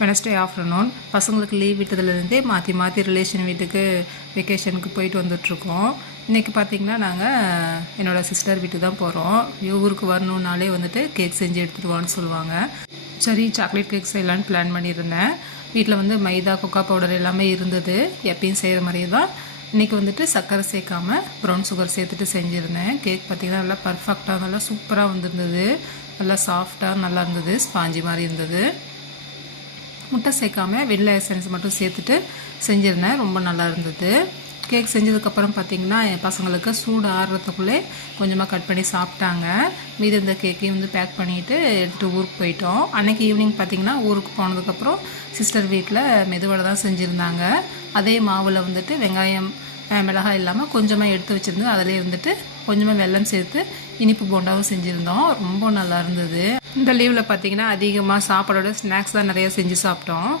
Wednesday afternoon பசங்களுக்கு leave விட்டதுலேருந்தே மாற்றி மாற்றி ரிலேஷன் வீட்டுக்கு வெக்கேஷனுக்கு போயிட்டு வந்துட்ருக்கோம். இன்றைக்கி பார்த்திங்கன்னா நாங்கள் என்னோடய சிஸ்டர் வீட்டுக்கு தான் போகிறோம். ஊருக்கு வரணுன்னாலே வந்துட்டு கேக் செஞ்சு எடுத்துகிட்டு வான்னு சொல்லுவாங்க. சரி, சாக்லேட் கேக் செய்யலான்னு பிளான் பண்ணியிருந்தேன். வீட்டில் வந்து மைதா, கொக்கா பவுடர் எல்லாமே இருந்தது. எப்பயும் செய்கிற மாதிரியே தான் இன்றைக்கி வந்துட்டு சர்க்கரை சேர்க்காமல் ப்ரௌன் சுகர் சேர்த்துட்டு செஞ்சுருந்தேன். கேக் பார்த்திங்கன்னா நல்லா பர்ஃபெக்டாக நல்லா சூப்பராக வந்துருந்தது. நல்லா சாஃப்டாக நல்லா இருந்தது, ஸ்பாஞ்சி மாதிரி இருந்தது. முட்டை சேர்க்காமல் வெள்ளை எசன்ஸ் மட்டும் சேர்த்துட்டு செஞ்சுருந்தேன். ரொம்ப நல்லா இருந்தது. கேக் செஞ்சதுக்கப்புறம் பார்த்திங்கன்னா என் பசங்களுக்கு சூடு ஆறுறதுக்குள்ளே கொஞ்சமாக கட் பண்ணி சாப்பிட்டாங்க. மீது இந்த கேக்கையும் வந்து பேக் பண்ணிவிட்டு எடுத்துகிட்டு ஊருக்கு போயிட்டோம். அன்றைக்கி ஈவினிங் பார்த்திங்கன்னா ஊருக்கு போனதுக்கப்புறம் சிஸ்டர் வீட்டில் மெதுவடை தான் செஞ்சுருந்தாங்க. அதே மாவில் வந்துட்டு வெங்காயம், மிளகாய் இல்லாமல் கொஞ்சமாக எடுத்து வச்சுருந்து அதிலே வந்துட்டு கொஞ்சமாக வெல்லம் சேர்த்து இனிப்பு போண்டாவும் செஞ்சுருந்தோம். ரொம்ப நல்லா இருந்தது. இந்த லீவில் பார்த்திங்கன்னா அதிகமாக சாப்பாடோட ஸ்நாக்ஸ் தான் நிறையா செஞ்சு சாப்பிட்டோம்.